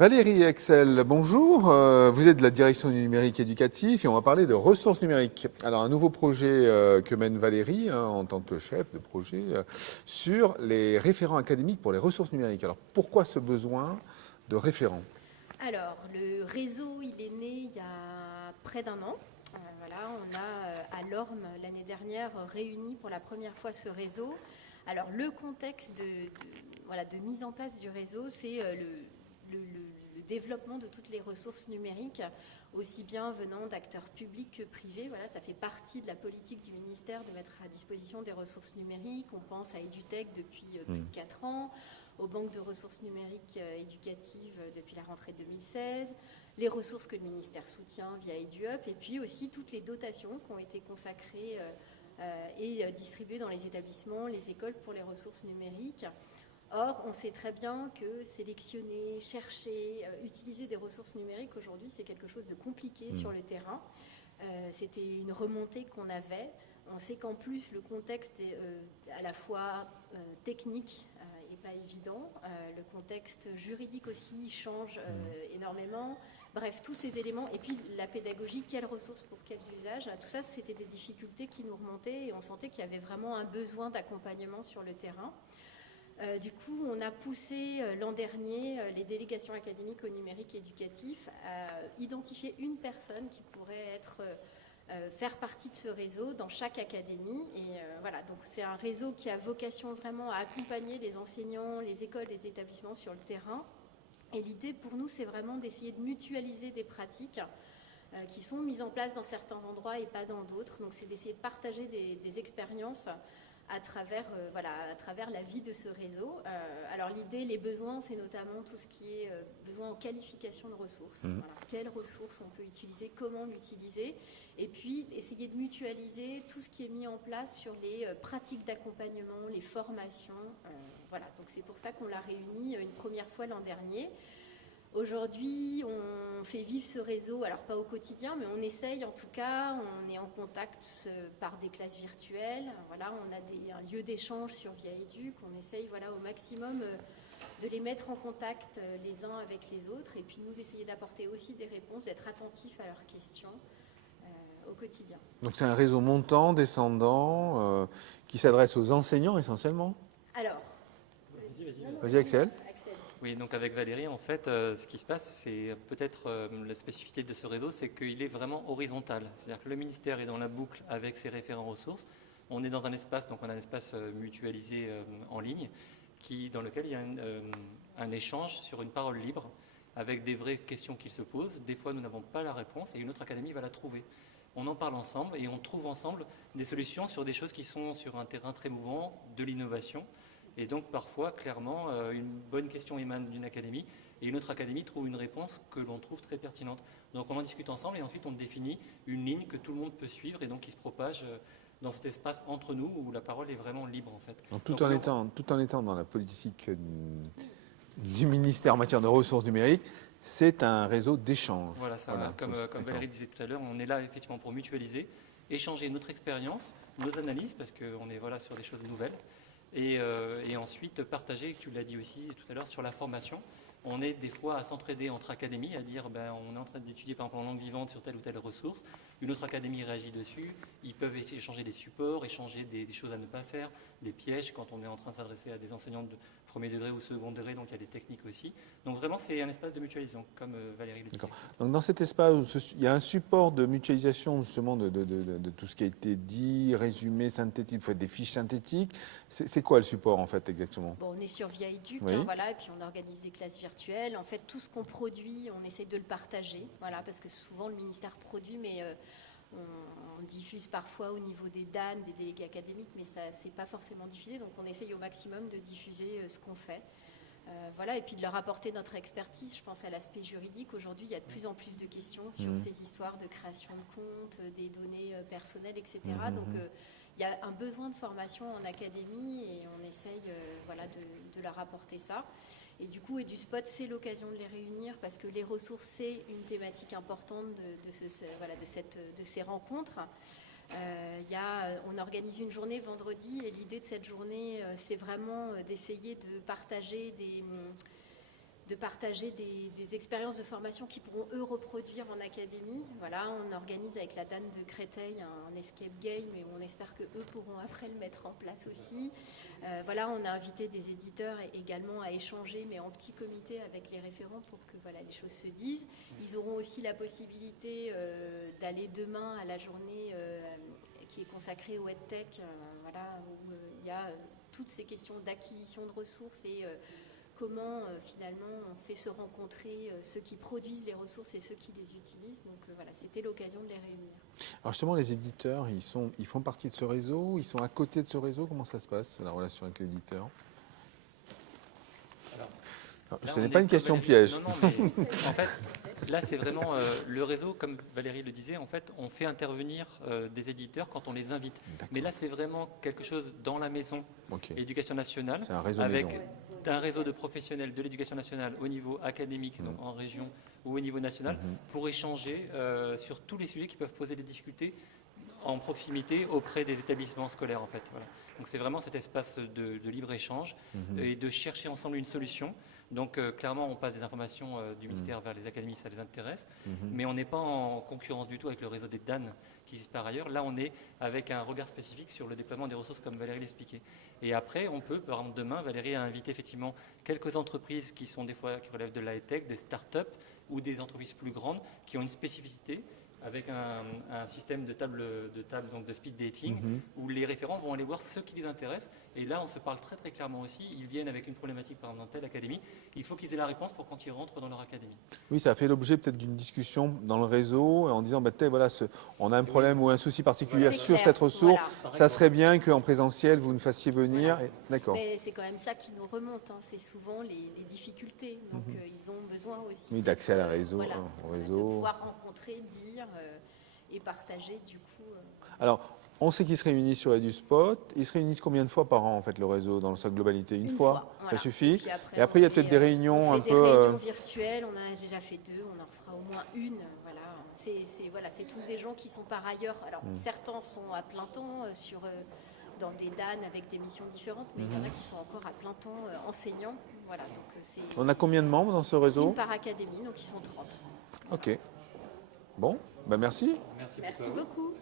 Valérie Excel, bonjour. Vous êtes de la direction du numérique éducatif et on va parler de ressources numériques. Alors, un nouveau projet que mène Valérie en tant que chef de projet sur les référents académiques pour les ressources numériques. Alors, pourquoi ce besoin de référents? Alors, le réseau, il est né il y a près d'un an. Voilà, on a à l'Orme l'année dernière réuni pour la première fois ce réseau. Alors, le contexte de mise en place du réseau, c'est le développement de toutes les ressources numériques, aussi bien venant d'acteurs publics que privés. Voilà, ça fait partie de la politique du ministère de mettre à disposition des ressources numériques. On pense à EduTech depuis plus de 4 ans, aux banques de ressources numériques éducatives depuis la rentrée 2016, les ressources que le ministère soutient via EduUp, et puis aussi toutes les dotations qui ont été consacrées et distribuées dans les établissements, les écoles pour les ressources numériques. Or, on sait très bien que sélectionner, chercher, utiliser des ressources numériques aujourd'hui, c'est quelque chose de compliqué sur le terrain. C'était une remontée qu'on avait. On sait qu'en plus, le contexte est à la fois technique et pas évident. Le contexte juridique aussi change énormément. Bref, tous ces éléments. Et puis, la pédagogie, quelles ressources pour quels usages. Tout ça, c'était des difficultés qui nous remontaient et on sentait qu'il y avait vraiment un besoin d'accompagnement sur le terrain. Du coup, on a poussé l'an dernier les délégations académiques au numérique éducatif à identifier une personne qui pourrait faire partie de ce réseau dans chaque académie. Et voilà, donc c'est un réseau qui a vocation vraiment à accompagner les enseignants, les écoles, les établissements sur le terrain. Et l'idée pour nous, c'est vraiment d'essayer de mutualiser des pratiques qui sont mises en place dans certains endroits et pas dans d'autres. Donc c'est d'essayer de partager des expériences à travers la vie de ce réseau. Alors l'idée, les besoins, c'est notamment tout ce qui est besoin en qualification de ressources. Voilà. Quelles ressources on peut utiliser, comment l'utiliser, et puis essayer de mutualiser tout ce qui est mis en place sur les pratiques d'accompagnement, les formations. Voilà, donc c'est pour ça qu'on l'a réuni une première fois l'an dernier. Aujourd'hui, on fait vivre ce réseau, alors pas au quotidien, mais on essaye en tout cas, on est en contact par des classes virtuelles, voilà, on a un lieu d'échange sur Via Edu, qu'on essaye au maximum de les mettre en contact les uns avec les autres, et puis nous d'essayer d'apporter aussi des réponses, d'être attentifs à leurs questions au quotidien. Donc, c'est un réseau montant, descendant, qui s'adresse aux enseignants essentiellement. Alors, Vas-y, Axel. Oui, donc avec Valérie, en fait, ce qui se passe, c'est peut-être la spécificité de ce réseau, c'est qu'il est vraiment horizontal. C'est-à-dire que le ministère est dans la boucle avec ses référents ressources. On est dans un espace, donc on a un espace mutualisé en ligne, dans lequel il y a un échange sur une parole libre, avec des vraies questions qui se posent. Des fois, nous n'avons pas la réponse et une autre académie va la trouver. On en parle ensemble et on trouve ensemble des solutions sur des choses qui sont sur un terrain très mouvant, de l'innovation. Et donc, parfois, clairement, une bonne question émane d'une académie et une autre académie trouve une réponse que l'on trouve très pertinente. Donc, on en discute ensemble et ensuite, on définit une ligne que tout le monde peut suivre et donc qui se propage dans cet espace entre nous où la parole est vraiment libre, en fait. Donc, tout en étant dans la politique du ministère en matière de ressources numériques, c'est un réseau d'échange. Voilà, comme Valérie disait tout à l'heure, on est là effectivement pour mutualiser, échanger notre expérience, nos analyses, parce qu'on est sur des choses nouvelles. Et ensuite partager, tu l'as dit aussi tout à l'heure, sur la formation. On est des fois à s'entraider entre académies, à dire on est en train d'étudier par exemple en langue vivante sur telle ou telle ressource. Une autre académie réagit dessus. Ils peuvent échanger des supports, échanger des choses à ne pas faire, des pièges quand on est en train de s'adresser à des enseignants de premier degré ou second degré, donc il y a des techniques aussi. Donc vraiment, c'est un espace de mutualisation, comme Valérie le disait. Donc dans cet espace, il y a un support de mutualisation justement de tout ce qui a été dit, résumé, synthétique, vous faites des fiches synthétiques. C'est quoi le support en fait exactement? Bon, on est sur Via Edu, oui. Et puis on organise des classes virtuelles. En fait, tout ce qu'on produit, on essaye de le partager, parce que souvent le ministère produit, mais on diffuse parfois au niveau des DAN, des délégués académiques, mais ça c'est pas forcément diffusé, donc on essaye au maximum de diffuser ce qu'on fait. Et puis de leur apporter notre expertise. Je pense à l'aspect juridique. Aujourd'hui, il y a de plus en plus de questions sur ces histoires de création de comptes, des données personnelles, etc. Donc, il y a un besoin de formation en académie et on essaye de leur apporter ça. Et du coup, EduSpot, c'est l'occasion de les réunir parce que les ressources, c'est une thématique importante de ces rencontres. On organise une journée vendredi et l'idée de cette journée, c'est vraiment d'essayer de partager de partager des expériences de formation qu'ils pourront eux reproduire en académie. Voilà, on organise avec la Dame de Créteil un escape game et on espère que eux pourront après le mettre en place aussi. Voilà, on a invité des éditeurs également à échanger, mais en petit comité avec les référents pour que voilà, les choses se disent. Ils auront aussi la possibilité d'aller demain à la journée qui est consacrée au EdTech, voilà, où il y a toutes ces questions d'acquisition de ressources et comment finalement on fait se rencontrer ceux qui produisent les ressources et ceux qui les utilisent. Donc voilà, c'était l'occasion de les réunir. Alors justement, les éditeurs, ils font partie de ce réseau, ils sont à côté de ce réseau. Comment ça se passe, la relation avec l'éditeur? Ce n'est pas une question piège. Non, mais en fait, là, c'est vraiment le réseau, comme Valérie le disait, en fait, on fait intervenir des éditeurs quand on les invite. Mais là, c'est vraiment quelque chose dans la maison, Éducation nationale, c'est un réseau avec maison. un réseau de professionnels de l'éducation nationale au niveau académique, donc en région ou au niveau national, pour échanger sur tous les sujets qui peuvent poser des difficultés en proximité auprès des établissements scolaires, en fait. Voilà. Donc c'est vraiment cet espace de libre-échange et de chercher ensemble une solution. Donc clairement, on passe des informations du ministère vers les académies, ça les intéresse, mais on n'est pas en concurrence du tout avec le réseau des DAN qui existe par ailleurs. Là, on est avec un regard spécifique sur le déploiement des ressources, comme Valérie l'expliquait. Et après, on peut, par exemple, demain, Valérie a invité effectivement quelques entreprises qui sont des fois qui relèvent de la tech, des start-up ou des entreprises plus grandes qui ont une spécificité, avec un système de table donc de speed dating, où les référents vont aller voir ce qui les intéresse. Et là, on se parle très très clairement aussi. Ils viennent avec une problématique, par exemple, dans telle académie. Il faut qu'ils aient la réponse pour quand ils rentrent dans leur académie. Oui, ça a fait l'objet peut-être d'une discussion dans le réseau en disant, voilà, on a un problème ou un souci particulier Voilà. sur C'est cette clair, ressource. voilà. Ça serait bien qu'en présentiel, vous nous fassiez venir. Voilà. D'accord. Mais c'est quand même ça qui nous remonte, hein. C'est souvent les difficultés. Donc ils ont besoin aussi Oui, d'accès à la réseau, voilà, au de réseau. pouvoir rencontrer, dire et partager du coup. Alors, on sait qu'ils se réunissent sur EduSpot. Ils se réunissent combien de fois par an, en fait, le réseau, dans sa globalité? Une fois, voilà. ça suffit. puis Et après, il y a peut-être des réunions un peu... des réunions virtuelles, on en a déjà fait 2, on en fera au moins une. Voilà. C'est tous des gens qui sont par ailleurs... Alors, certains sont à plein temps dans des DAN avec des missions différentes, mais il y en a qui sont encore à plein temps enseignants. Voilà, donc c'est On a combien de membres dans ce réseau? une par académie, donc ils sont 30. Ok. Bon, merci. Merci beaucoup.